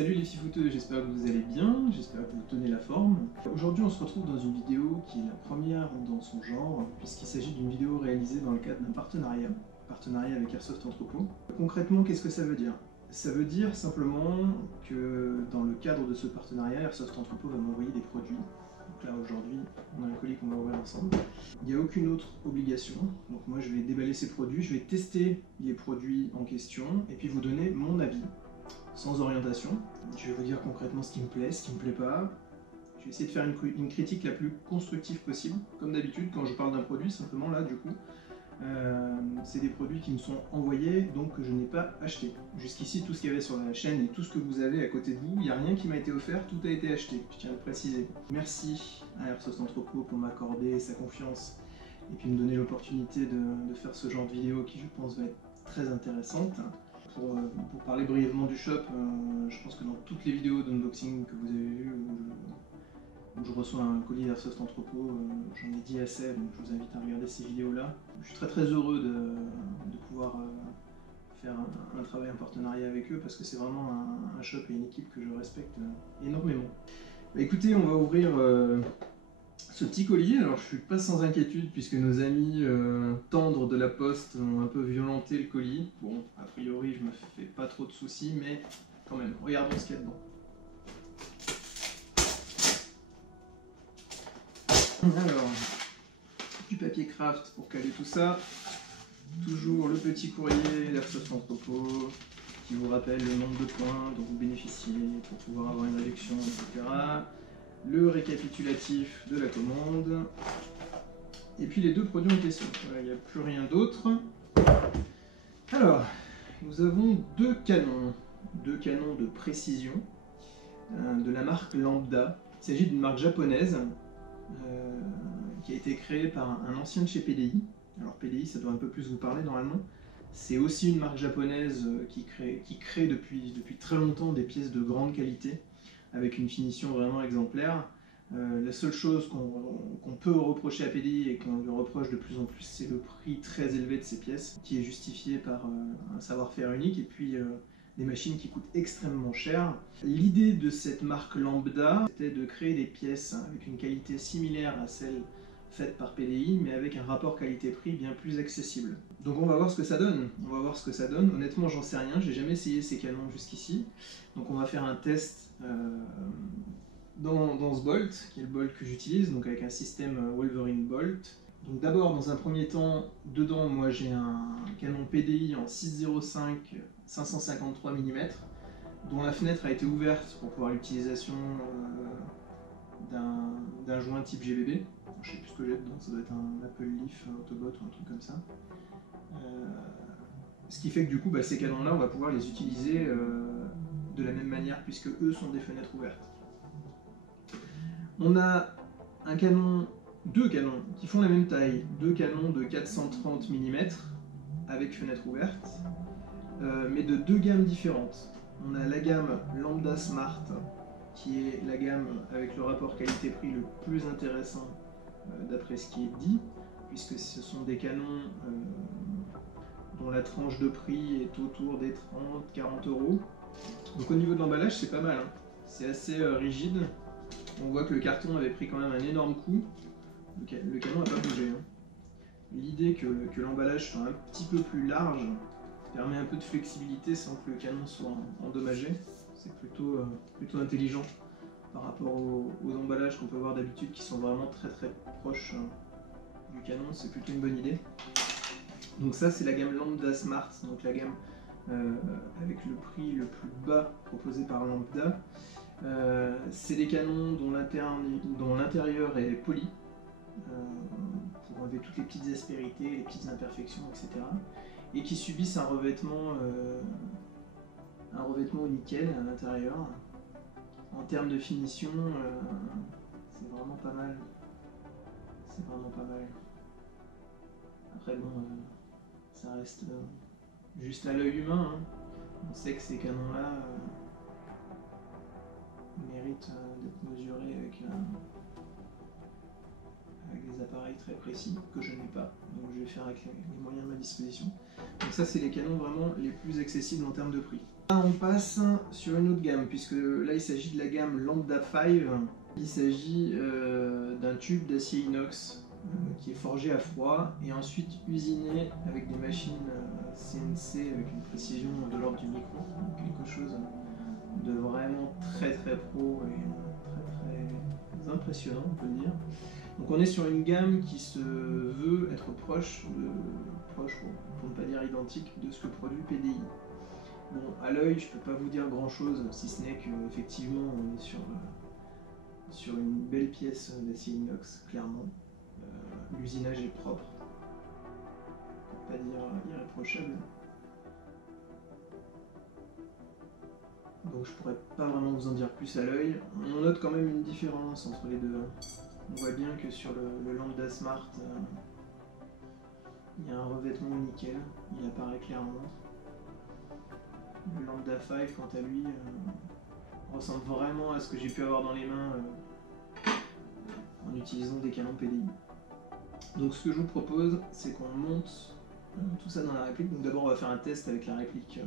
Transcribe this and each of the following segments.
Salut les fifouteux, j'espère que vous allez bien, j'espère que vous tenez la forme. Aujourd'hui on se retrouve dans une vidéo qui est la première dans son genre, puisqu'il s'agit d'une vidéo réalisée dans le cadre d'un partenariat avec Airsoft Entrepôt. Concrètement, qu'est-ce que ça veut dire? Ça veut dire simplement que dans le cadre de ce partenariat, Airsoft Entrepôt va m'envoyer des produits. Donc là aujourd'hui, on a un colis qu'on va ouvrir ensemble. Il n'y a aucune autre obligation, donc moi je vais déballer ces produits, je vais tester les produits en question et puis vous donner mon avis. Sans orientation. Je vais vous dire concrètement ce qui me plaît, ce qui me plaît pas. Je vais essayer de faire une critique la plus constructive possible. Comme d'habitude, quand je parle d'un produit, simplement là, du coup, c'est des produits qui me sont envoyés, donc que je n'ai pas acheté. Jusqu'ici, tout ce qu'il y avait sur la chaîne et tout ce que vous avez à côté de vous, il n'y a rien qui m'a été offert, tout a été acheté, je tiens à le préciser. Merci à Airsoft Entrepôt pour m'accorder sa confiance et puis me donner l'opportunité de faire ce genre de vidéo qui, je pense, va être très intéressante. Pour parler brièvement du shop, je pense que dans toutes les vidéos d'unboxing que vous avez vues, où je reçois un colis d'Airsoft Entrepôt, j'en ai dit assez, donc je vous invite à regarder ces vidéos-là. Je suis très heureux de pouvoir faire un travail en partenariat avec eux, parce que c'est vraiment un shop et une équipe que je respecte énormément. Bah, écoutez, on va ouvrir ce petit colis. Alors je suis pas sans inquiétude puisque nos amis tendres de la poste ont un peu violenté le colis. Bon, a priori je me fais pas trop de soucis, mais quand même, regardons ce qu'il y a dedans. Alors, du papier craft pour caler tout ça. Toujours le petit courrier d'Airsoft Entrepôt qui vous rappelle le nombre de points dont vous bénéficiez pour pouvoir avoir une réduction, etc. Le récapitulatif de la commande, et puis les deux produits en question. Voilà, il n'y a plus rien d'autre. Alors, nous avons deux canons de précision de la marque Lambda. Il s'agit d'une marque japonaise qui a été créée par un ancien de chez PDI. Alors PDI, ça doit un peu plus vous parler normalement. C'est aussi une marque japonaise qui crée depuis très longtemps des pièces de grande qualité, avec une finition vraiment exemplaire. La seule chose qu'on peut reprocher à PDI et qu'on lui reproche de plus en plus, c'est le prix très élevé de ces pièces, qui est justifié par un savoir-faire unique et puis des machines qui coûtent extrêmement cher. L'idée de cette marque Lambda, c'était de créer des pièces avec une qualité similaire à celle faite par PDI, mais avec un rapport qualité-prix bien plus accessible. Donc on va voir ce que ça donne. Honnêtement, j'en sais rien, j'ai jamais essayé ces canons jusqu'ici. Donc on va faire un test dans ce bolt, qui est le bolt que j'utilise, donc avec un système Wolverine Bolt. Donc d'abord, dans un premier temps, dedans, moi j'ai un canon PDI en 6,05 553 mm, dont la fenêtre a été ouverte pour pouvoir l'utilisation d'un joint type GBB. Je sais plus ce que j'ai dedans, ça doit être un Apple Leaf Autobot ou un truc comme ça. Ce qui fait que du coup, ces canons-là, on va pouvoir les utiliser de la même manière, puisque eux sont des fenêtres ouvertes. On a deux canons qui font la même taille, deux canons de 430 mm avec fenêtre ouverte, mais de deux gammes différentes. On a la gamme Lambda Smart, qui est la gamme avec le rapport qualité-prix le plus intéressant d'après ce qui est dit, puisque ce sont des canons dont la tranche de prix est autour des 30-40 €. Donc au niveau de l'emballage, c'est pas mal, hein. C'est assez rigide. On voit que le carton avait pris quand même un énorme coup. Le canon n'a pas bougé, hein. L'idée que l'emballage soit un petit peu plus large permet un peu de flexibilité sans que le canon soit endommagé. C'est plutôt intelligent par rapport aux emballages qu'on peut voir d'habitude qui sont vraiment très proches du canon. C'est plutôt une bonne idée. Donc ça, c'est la gamme Lambda Smart, donc la gamme avec le prix le plus bas proposé par Lambda. C'est des canons dont l'intérieur est poli pour enlever toutes les petites aspérités, les petites imperfections, etc. Et qui subissent un revêtement au nickel à l'intérieur. En termes de finition, c'est vraiment pas mal. Après bon, ça reste juste à l'œil humain, hein. On sait que ces canons-là méritent d'être mesurés avec des appareils très précis que je n'ai pas, donc je vais faire avec les moyens de ma disposition. Donc Donc ça, c'est les canons vraiment les plus accessibles en termes de prix. Là, on passe sur une autre gamme, puisque là, il s'agit de la gamme Lambda 5. Il s'agit d'un tube d'acier inox qui est forgé à froid et ensuite usiné avec des machines CNC avec une précision de l'ordre du micron. Donc quelque chose de vraiment très très pro et très impressionnant, on peut le dire. Donc on est sur une gamme qui se veut être proche pour ne pas dire identique, de ce que produit PDI. Bon, à l'œil, je peux pas vous dire grand chose, si ce n'est qu'effectivement on est sur une belle pièce d'acier inox, clairement. L'usinage est propre, pour pas dire irréprochable. Donc je pourrais pas vraiment vous en dire plus à l'œil. On note quand même une différence entre les deux. On voit bien que sur le Lambda Smart, il y a un revêtement nickel, il apparaît clairement. Le Lambda 5, quant à lui, ressemble vraiment à ce que j'ai pu avoir dans les mains en utilisant des canons PDI. Donc ce que je vous propose, c'est qu'on monte tout ça dans la réplique. Donc d'abord on va faire un test avec la réplique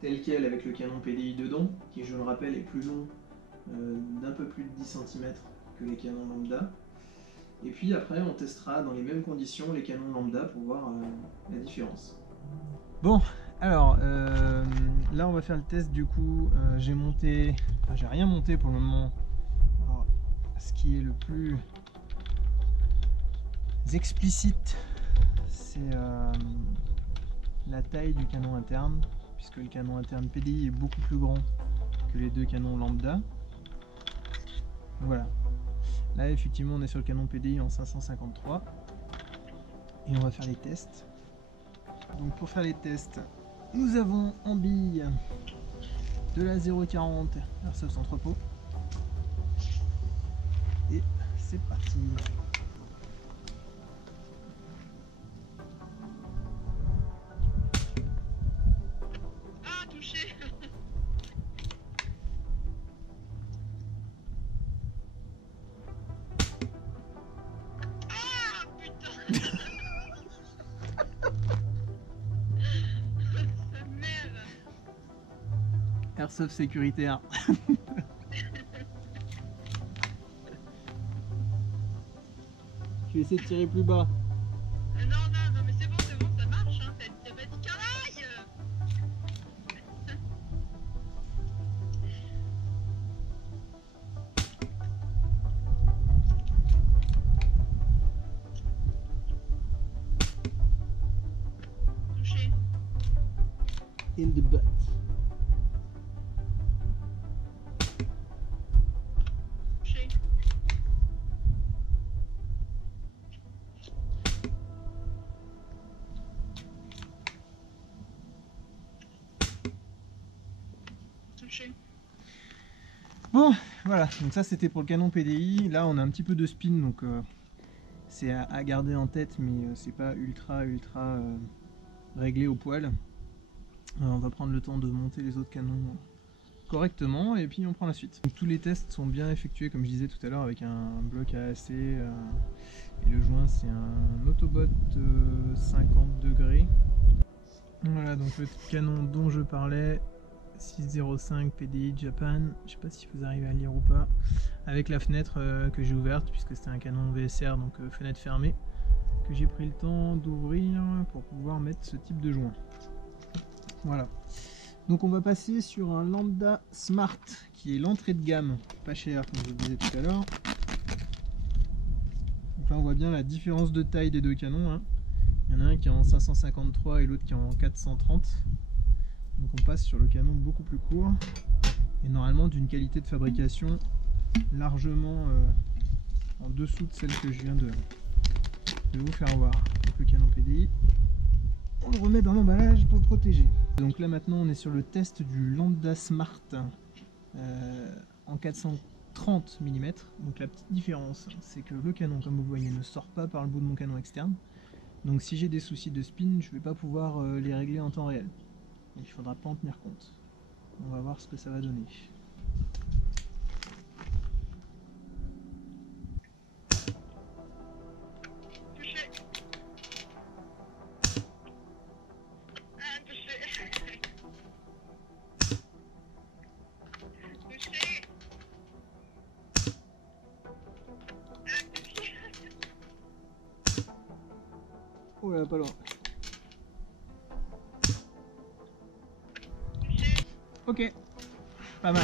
telle quelle avec le canon PDI dedans, qui je le rappelle est plus long d'un peu plus de 10 cm que les canons lambda. Et puis après on testera dans les mêmes conditions les canons lambda pour voir la différence. Bon, alors là on va faire le test du coup. J'ai monté, enfin j'ai rien monté pour le moment. Alors, ce qui est le plus explicite, c'est la taille du canon interne, puisque le canon interne PDI est beaucoup plus grand que les deux canons lambda. Voilà. Là effectivement on est sur le canon PDI en 553 et on va faire les tests. Donc pour faire les tests, nous avons en bille de la 0,40 Airsoft Entrepôt et c'est parti. Ah, touché. Ah, putain. Sa mère. Airsoft sécuritaire. Je vais essayer de tirer plus bas. Non, mais c'est bon, ça marche. Hein. T'as pas dit qu'un aïe. Touché. In the butt. Touché. Touché. Bon, voilà, donc ça c'était pour le canon PDI. Là on a un petit peu de spin, donc c'est à garder en tête, mais c'est pas ultra réglé au poil. On va prendre le temps de monter les autres canons correctement et puis on prend la suite. Donc, tous les tests sont bien effectués comme je disais tout à l'heure avec un bloc AAC et le joint c'est un Autobot 50 degrés. Voilà, donc le canon dont je parlais, 605 PDI Japan, je sais pas si vous arrivez à lire ou pas, avec la fenêtre que j'ai ouverte puisque c'était un canon VSR, donc fenêtre fermée, que j'ai pris le temps d'ouvrir pour pouvoir mettre ce type de joint. Voilà, donc on va passer sur un Lambda Smart qui est l'entrée de gamme, pas cher comme je vous le disais tout à l'heure. Donc là on voit bien la différence de taille des deux canons, hein. Il y en a un qui est en 553 et l'autre qui est en 430. Donc on passe sur le canon beaucoup plus court et normalement d'une qualité de fabrication largement en dessous de celle que je viens de vous faire voir. Donc le canon PDI, on le remet dans l'emballage pour le protéger. Donc là maintenant on est sur le test du Lambda Smart en 430 mm. Donc la petite différence c'est que le canon, comme vous voyez, ne sort pas par le bout de mon canon externe. Donc si j'ai des soucis de spin, je ne vais pas pouvoir les régler en temps réel. Donc il ne faudra pas en tenir compte. On va voir ce que ça va donner. Touché. Oh là, pas loin. Ok, pas mal.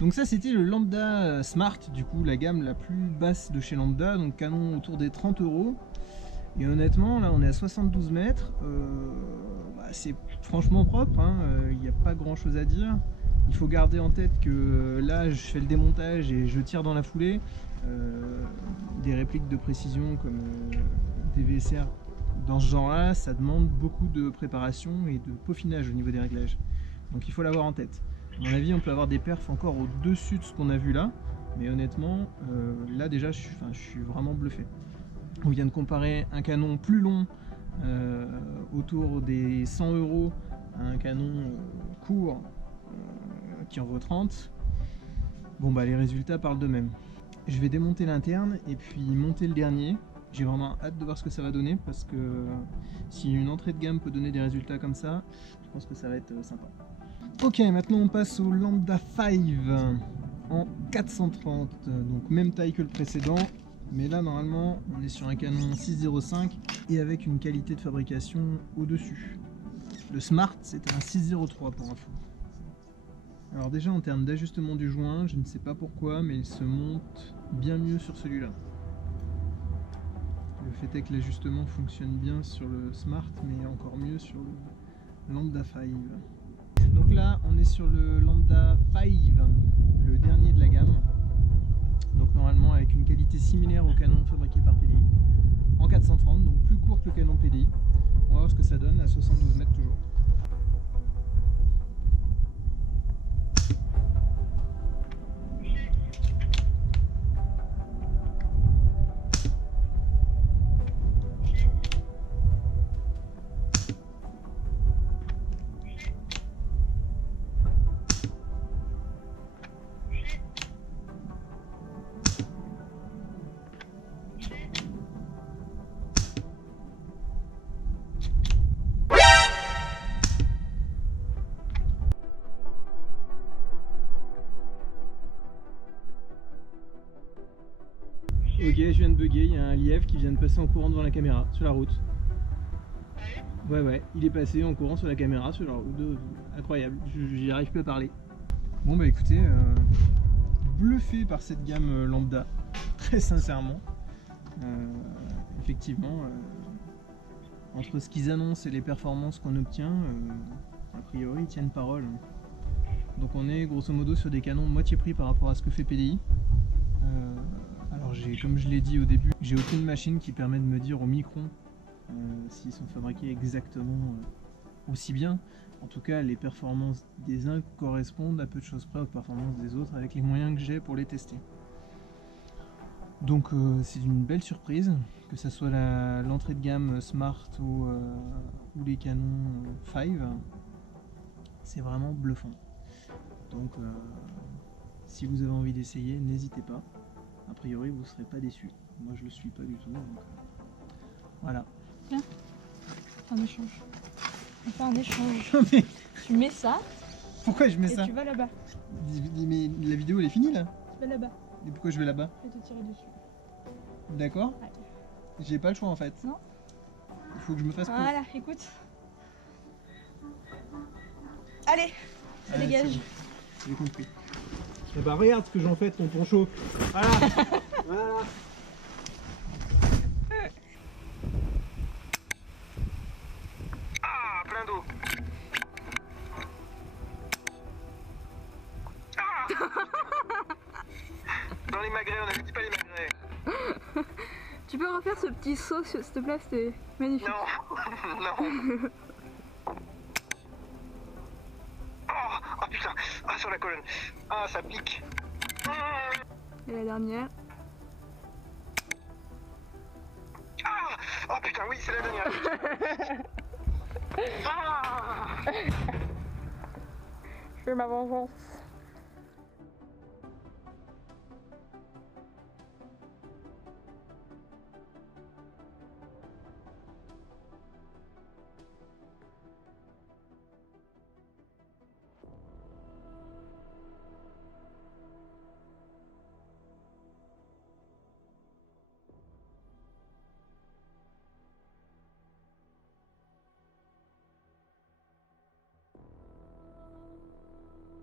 Donc ça c'était le Lambda Smart, du coup la gamme la plus basse de chez Lambda, donc canon autour des 30 €. Et honnêtement là on est à 72 mètres, c'est franchement propre, hein, il n'y a pas grand chose à dire. Il faut garder en tête que là je fais le démontage et je tire dans la foulée. Des répliques de précision comme des VSR dans ce genre là, ça demande beaucoup de préparation et de peaufinage au niveau des réglages. Donc il faut l'avoir en tête. À mon avis, on peut avoir des perfs encore au-dessus de ce qu'on a vu là, mais honnêtement, là déjà, je suis vraiment bluffé. On vient de comparer un canon plus long, autour des 100 € à un canon court qui en vaut 30. Bon bah les résultats parlent d'eux-mêmes. Je vais démonter l'interne et puis monter le dernier. J'ai vraiment hâte de voir ce que ça va donner parce que si une entrée de gamme peut donner des résultats comme ça, je pense que ça va être sympa. Ok, maintenant on passe au Lambda 5 en 430, donc même taille que le précédent, mais là normalement on est sur un canon 6,05 et avec une qualité de fabrication au-dessus. Le Smart c'est un 6,03 pour info. Alors déjà en termes d'ajustement du joint, je ne sais pas pourquoi, mais il se monte bien mieux sur celui-là. Le fait est que l'ajustement fonctionne bien sur le Smart, mais encore mieux sur le Lambda 5. Donc là, on est sur le Lambda 5, le dernier de la gamme. Donc normalement avec une qualité similaire au canon fabriqué par PDI, en 430, donc plus court que le canon PDI. On va voir ce que ça donne à 72 mètres toujours. Ok, je viens de bugger, il y a un lièvre qui vient de passer en courant devant la caméra, sur la route. Ouais, il est passé en courant sur la caméra, sur la route. Incroyable, j'y arrive plus à parler. Bon bah écoutez, bluffé par cette gamme Lambda, très sincèrement. Effectivement, entre ce qu'ils annoncent et les performances qu'on obtient, a priori ils tiennent parole. Donc on est grosso modo sur des canons moitié prix par rapport à ce que fait PDI. Alors comme je l'ai dit au début, j'ai aucune machine qui permet de me dire au micron s'ils sont fabriqués exactement aussi bien. En tout cas, les performances des uns correspondent à peu de choses près aux performances des autres avec les moyens que j'ai pour les tester. Donc c'est une belle surprise, que ce soit l'entrée de gamme Smart ou les canons 5, c'est vraiment bluffant. Donc si vous avez envie d'essayer, n'hésitez pas. A priori vous ne serez pas déçus. Moi je le suis pas du tout. Donc, voilà. Tiens, un échange. On fait un échange. Mais Tu mets ça pourquoi je mets et ça? tu vas là-bas. Mais la vidéo elle est finie là? Tu vas là-bas. Et pourquoi je vais là-bas? Je vais te tirer dessus. D'accord? Ouais. J'ai pas le choix en fait. Non. Il faut que je me fasse coups. Voilà, écoute. Allez, ça dégage. J'ai compris. Et bah regarde ce que j'en fais de ton poncho. Voilà. Voilà. Ah, plein d'eau. Ah dans les magrets, on n'avait dit pas les magrets. Tu peux refaire ce petit saut, s'il te plaît, c'était magnifique. Non, non. Oh putain, ah sur la colonne. Ah ça pique. Et la dernière. Ah oh putain oui c'est la dernière. Ah Je fais ma vengeance.